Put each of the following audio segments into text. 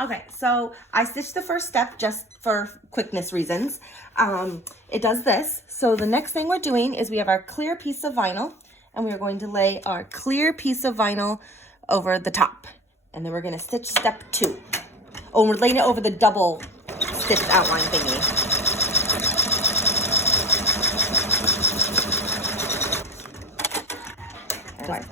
Okay, so I stitched the first step just for quickness reasons. It does this. So the next thing we're doing is we have our clear piece of vinyl, and we are going to lay our clear piece of vinyl over the top. And then we're going to stitch step 2. Oh, we're laying it over the double stitched outline thingy. Right.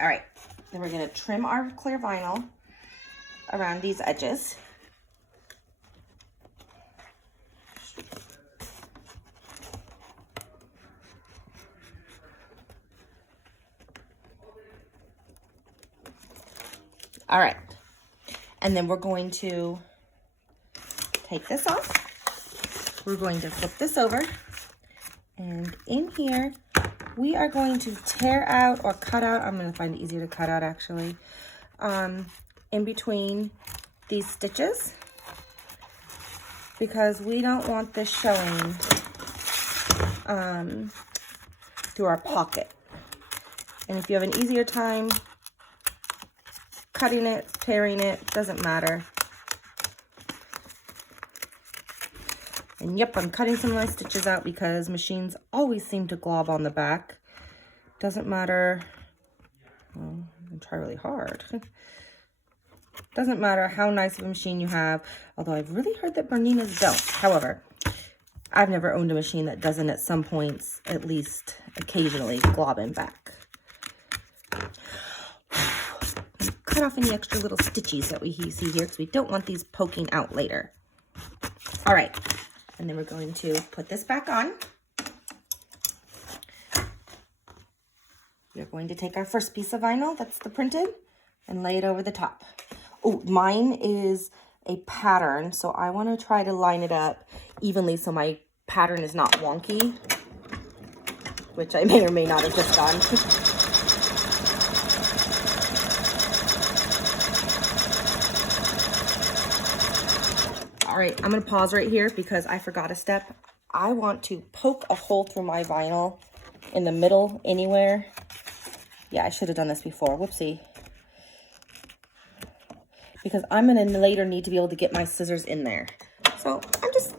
All right, then we're going to trim our clear vinyl around these edges. All right, and then we're going to take this off. We're going to flip this over, and in here, we are going to tear out or cut out, I'm going to find it easier to cut out actually, in between these stitches, because we don't want this showing through our pocket. And if you have an easier time cutting it, tearing it, doesn't matter. And yep, I'm cutting some of my stitches out because machines always seem to glob on the back. Doesn't matter, well, I try really hard. Doesn't matter how nice of a machine you have, although I've really heard that Berninas don't. However, I've never owned a machine that doesn't at some points, at least occasionally, glob in back. Cut off any extra little stitches that we see here because we don't want these poking out later. All right. And then we're going to put this back on. We're going to take our first piece of vinyl, that's the printed, and lay it over the top. Oh, mine is a pattern, so I want to try to line it up evenly so my pattern is not wonky, which I may or may not have just done. All right, I'm gonna pause right here because I forgot a step. I want to poke a hole through my vinyl in the middle anywhere. Yeah, I should have done this before, whoopsie. Because I'm gonna later need to be able to get my scissors in there. So I'm just,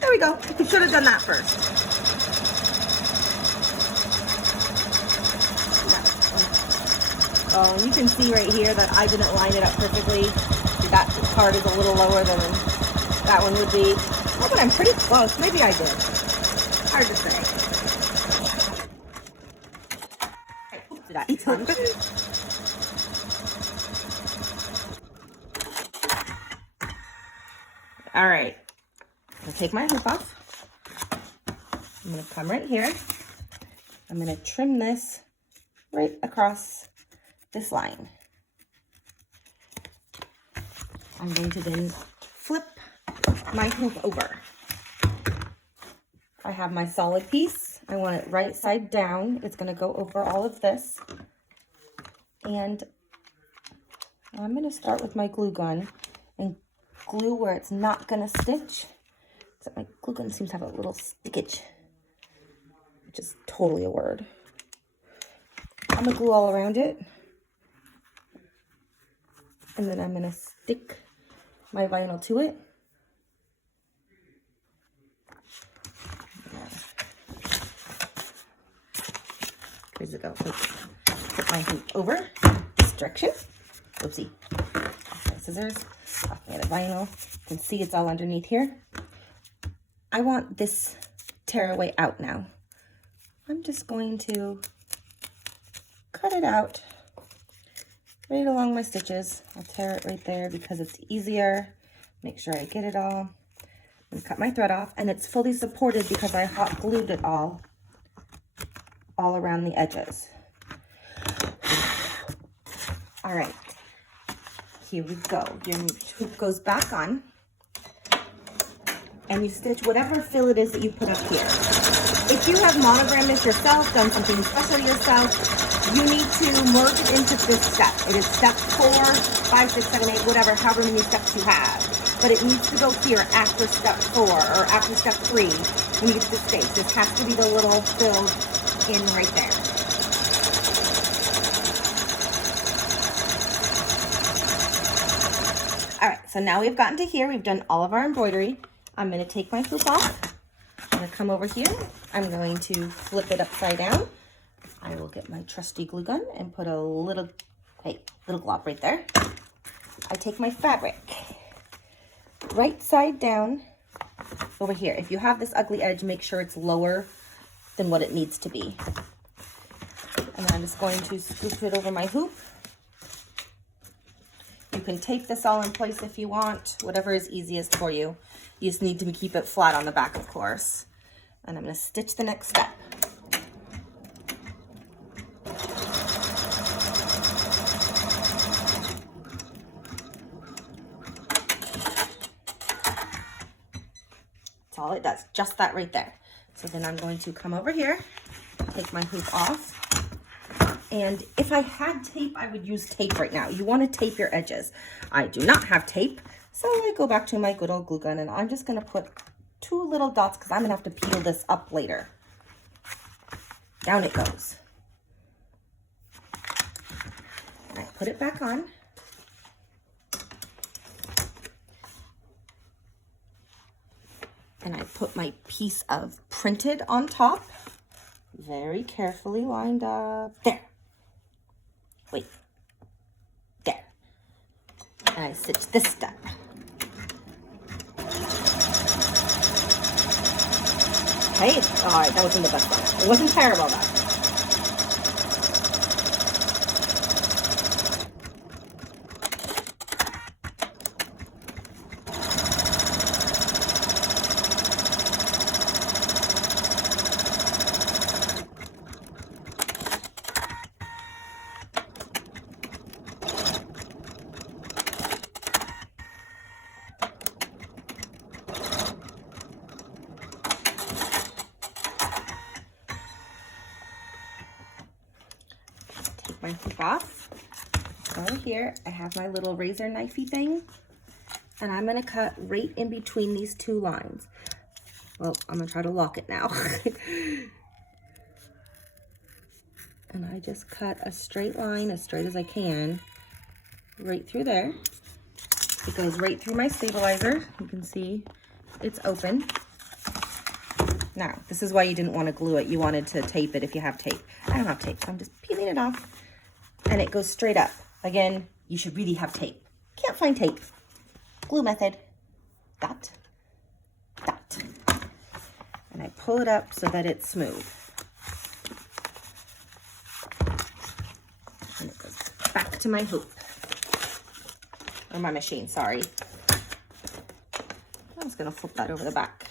there we go. We should have done that first. Oh, and you can see right here that I didn't line it up perfectly. That part is a little lower than that one would be. Oh, but I'm pretty close. Maybe I did. Hard to say. Did I eat some? All right. I'll take my hoop off. I'm going to come right here. I'm going to trim this right across this line. I'm going to then flip my hoop over. I have my solid piece. I want it right side down. It's going to go over all of this. And I'm going to start with my glue gun and glue where it's not going to stitch. Except my glue gun seems to have a little stickage, which is totally a word. I'm going to glue all around it. And then I'm going to stick my vinyl to it. Here's it go. Put my hoop over this direction. Oopsie. Off my scissors. Off my vinyl. You can see it's all underneath here. I want this tearaway out now. I'm just going to cut it out right along my stitches. I'll tear it right there because it's easier. Make sure I get it all. And cut my thread off, and it's fully supported because I hot glued it all around the edges. All right, here we go. Your hoop goes back on, and you stitch whatever fill it is that you put up here. If you have monogrammed this yourself, done something special yourself, you need to merge it into this step. It is step 4, 5, 6, 7, 8, whatever, however many steps you have. But it needs to go here after step 4 or after step 3 when you get to this stage. This has to be the little filled in right there. All right, so now we've gotten to here. We've done all of our embroidery. I'm going to take my hoop off. I'm going to come over here. I'm going to flip it upside down. I will get my trusty glue gun and put a little glob right there. I take my fabric, right side down over here. If you have this ugly edge, make sure it's lower than what it needs to be. And then I'm just going to scoop it over my hoop. You can tape this all in place if you want, whatever is easiest for you. You just need to keep it flat on the back, of course. And I'm going to stitch the next step. That's all it does, just that right there. So then I'm going to come over here, take my hoop off. And if I had tape, I would use tape right now. You want to tape your edges. I do not have tape, so I go back to my good old glue gun, and I'm just going to put 2 little dots because I'm going to have to peel this up later. Down it goes. And I put it back on. And I put my piece of printed on top, very carefully lined up. There. Wait. There. And I stitch this step. Okay, all right, that wasn't the best one. It wasn't terrible though. My hoop off. Over here, I have my little razor knifey thing, and I'm going to cut right in between these 2 lines. Well, I'm going to try to lock it now. And I just cut a straight line, as straight as I can, right through there. It goes right through my stabilizer. You can see it's open. Now, this is why you didn't want to glue it. You wanted to tape it if you have tape. I don't have tape, so I'm just peeling it off. And it goes straight up. Again, you should really have tape. Can't find tape. Glue method. Dot. Dot. And I pull it up so that it's smooth. And it goes back to my hoop. Or my machine, sorry. I'm just going to flip that over the back.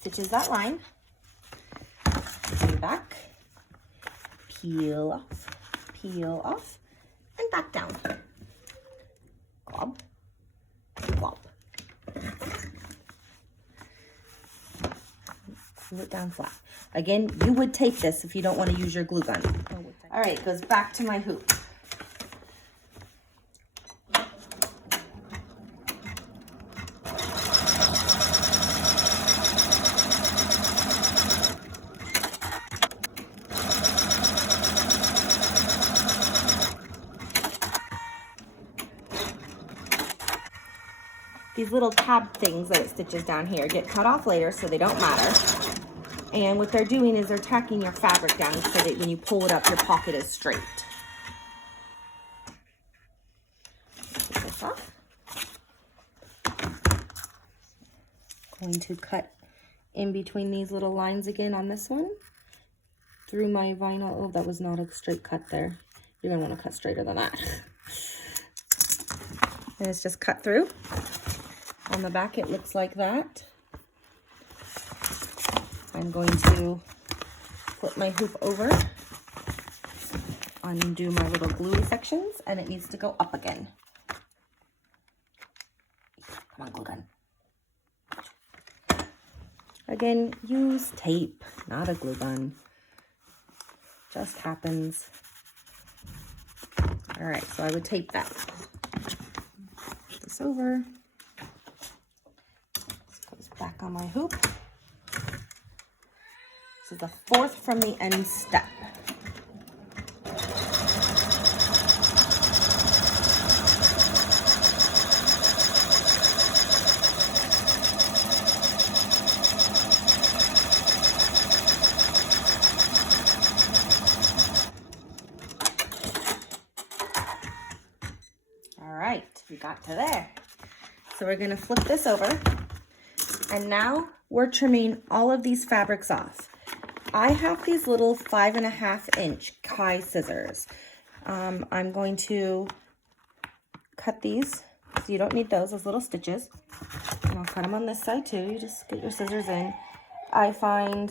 Stitches that line, and back, peel off, and back down. Glob, glob. Glue it down flat. Again, you would tape this if you don't want to use your glue gun. All right, it goes back to my hoop. These little tab things that it stitches down here get cut off later, so they don't matter. And what they're doing is they're tacking your fabric down so that when you pull it up, your pocket is straight. Take this off. Going to cut in between these little lines again on this one. Through my vinyl. Oh, that was not a straight cut there. You're going to want to cut straighter than that. And it's just cut through. On the back, it looks like that. I'm going to flip my hoop over, undo my little gluey sections, and it needs to go up again. Come on, glue gun. Again, use tape, not a glue gun. Just happens. All right, so I would tape that. Put this over. This goes back on my hoop. This is the 4th from the end step. We got to there. So we're going to flip this over, and now we're trimming all of these fabrics off. I have these little 5.5-inch Kai scissors. I'm going to cut these, so you don't need those little stitches. And I'll cut them on this side too. You just get your scissors in. I find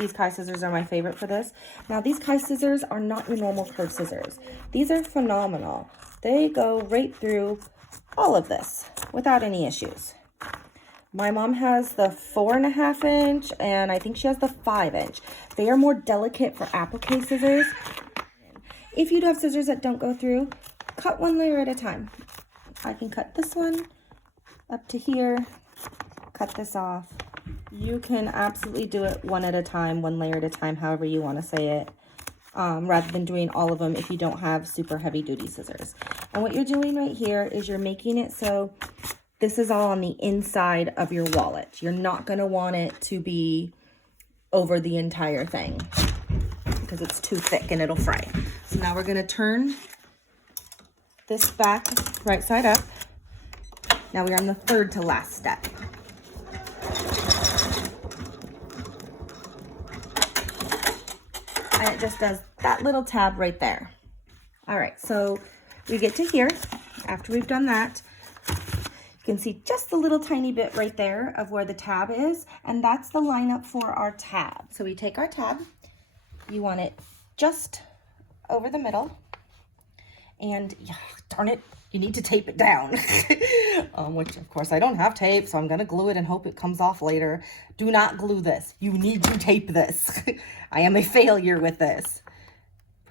these Kai scissors are my favorite for this. Now, these Kai scissors are not your normal curved scissors. These are phenomenal. They go right through all of this without any issues. My mom has the 4.5-inch, and I think she has the 5-inch. They are more delicate for applique scissors. If you do have scissors that don't go through, cut one layer at a time. I can cut this one up to here, cut this off. You can absolutely do it one at a time, one layer at a time, however you want to say it. Rather than doing all of them if you don't have super heavy duty scissors. And what you're doing right here is you're making it so this is all on the inside of your wallet. You're not going to want it to be over the entire thing because it's too thick and it'll fray. So now we're going to turn this back right side up. Now we're on the 3rd to last step. And it just does that little tab right there. All right, so we get to here. After we've done that, you can see just the little tiny bit right there of where the tab is, and that's the lineup for our tab. So we take our tab, you want it just over the middle, and yeah, darn it, you need to tape it down. Which of course I don't have tape, so I'm gonna glue it and hope it comes off later. Do not glue this. You need to tape this. I am a failure with this.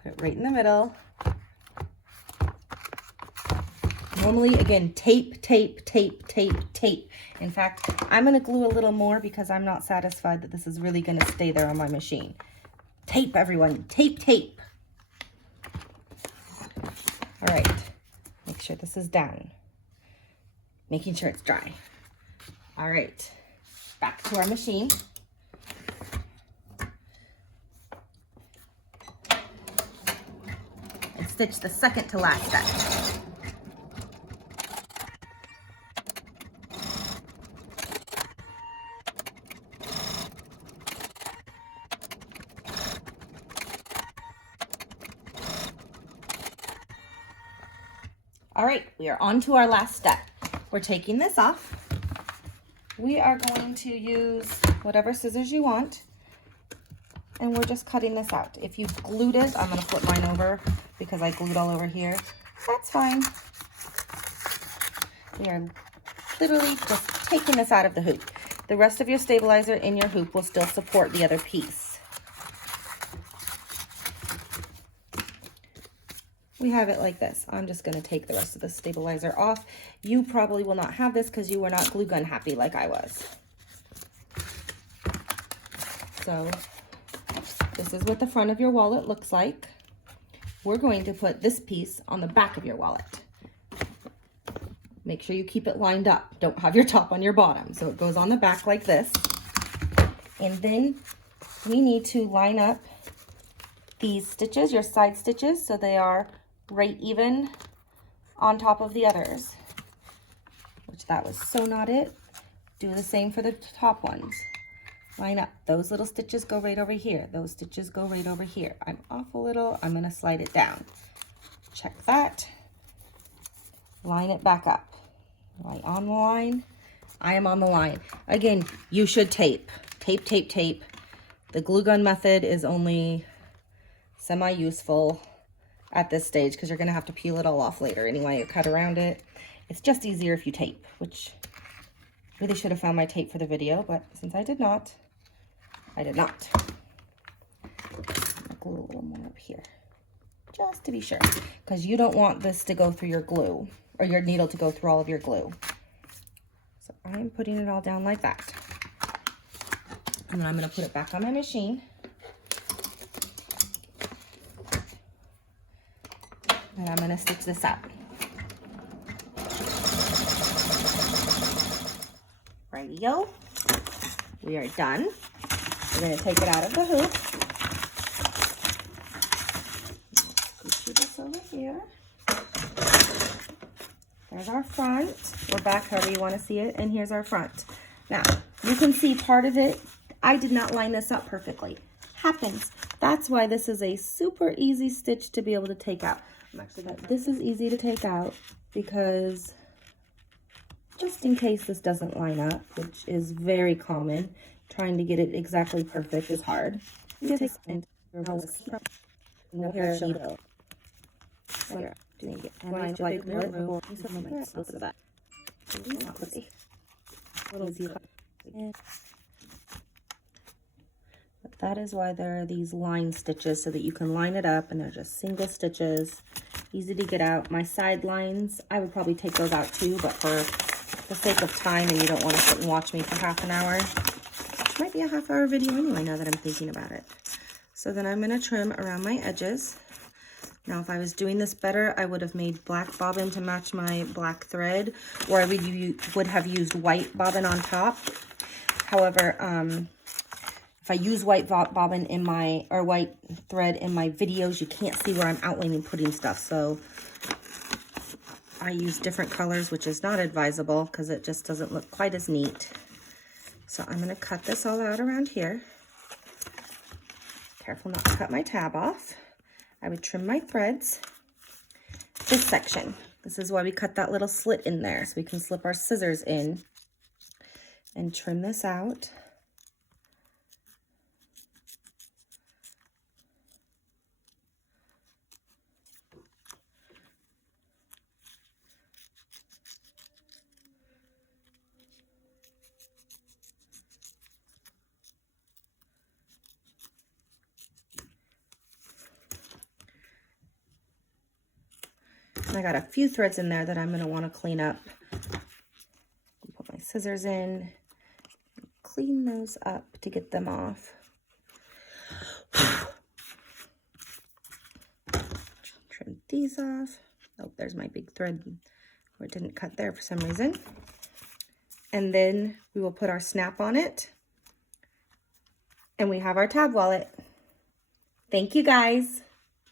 Put it right in the middle. Normally, again, tape, tape, tape, tape, tape. In fact, I'm gonna glue a little more because I'm not satisfied that this is really gonna stay there on my machine. Tape, everyone, tape, tape. All right, make sure this is down. Making sure it's dry. All right, back to our machine. And stitch the 2nd to last step. All right, we are on to our last step. We're taking this off. We are going to use whatever scissors you want, and we're just cutting this out. If you've glued it, I'm gonna flip mine over because I glued all over here. That's fine. We are literally just taking this out of the hoop. The rest of your stabilizer in your hoop will still support the other piece. We have it like this. I'm just going to take the rest of the stabilizer off. You probably will not have this because you were not glue gun happy like I was. So this is what the front of your wallet looks like. We're going to put this piece on the back of your wallet. Make sure you keep it lined up. Don't have your top on your bottom. So it goes on the back like this. And then we need to line up these stitches, your side stitches, so they are right even on top of the others, which that was so not it. Do the same for the top ones. Line up. Those little stitches go right over here. Those stitches go right over here. I'm off a little. I'm going to slide it down. Check that. Line it back up. Am I on the line? I am on the line. Again, you should tape. Tape, tape, tape. The glue gun method is only semi-useful at this stage because you're going to have to peel it all off later anyway or cut around it. It's just easier if you tape, which really should have found my tape for the video, but since I did not, I did not. glue a little more up here, just to be sure, because you don't want this to go through your glue, or your needle to go through all of your glue. So I'm putting it all down like that. And then I'm going to put it back on my machine. And I'm going to stitch this up. Rightio. We are done. We're going to take it out of the hoop. Scooch this over here. There's our front, or back, however you want to see it, and here's our front. Now, you can see part of it, I did not line this up perfectly. Happens. That's why this is a super easy stitch to be able to take out. This is easy to take out because just in case this doesn't line up, which is very common, trying to get it exactly perfect is hard. And but that is why there are these line stitches, so that you can line it up, and they're just single stitches, easy to get out. My side lines, I would probably take those out too, but for the sake of time, and you don't want to sit and watch me for half an hour, which might be a half-hour video anyway, now that I'm thinking about it. So then I'm going to trim around my edges. Now, if I was doing this better, I would have made black bobbin to match my black thread, or I would have used white bobbin on top. However, if I use white bobbin in my, or white thread in my videos, you can't see where I'm outlining putting stuff. So I use different colors, which is not advisable because it just doesn't look quite as neat. So I'm going to cut this all out around here. Careful not to cut my tab off. I would trim my threads. This section, this is why we cut that little slit in there, so we can slip our scissors in and trim this out. And I got a few threads in there that I'm going to want to clean up. Put my scissors in, clean those up to get them off. Trim these off. Oh, there's my big thread where it didn't cut there for some reason. And then we will put our snap on it. And we have our tab wallet. Thank you, guys.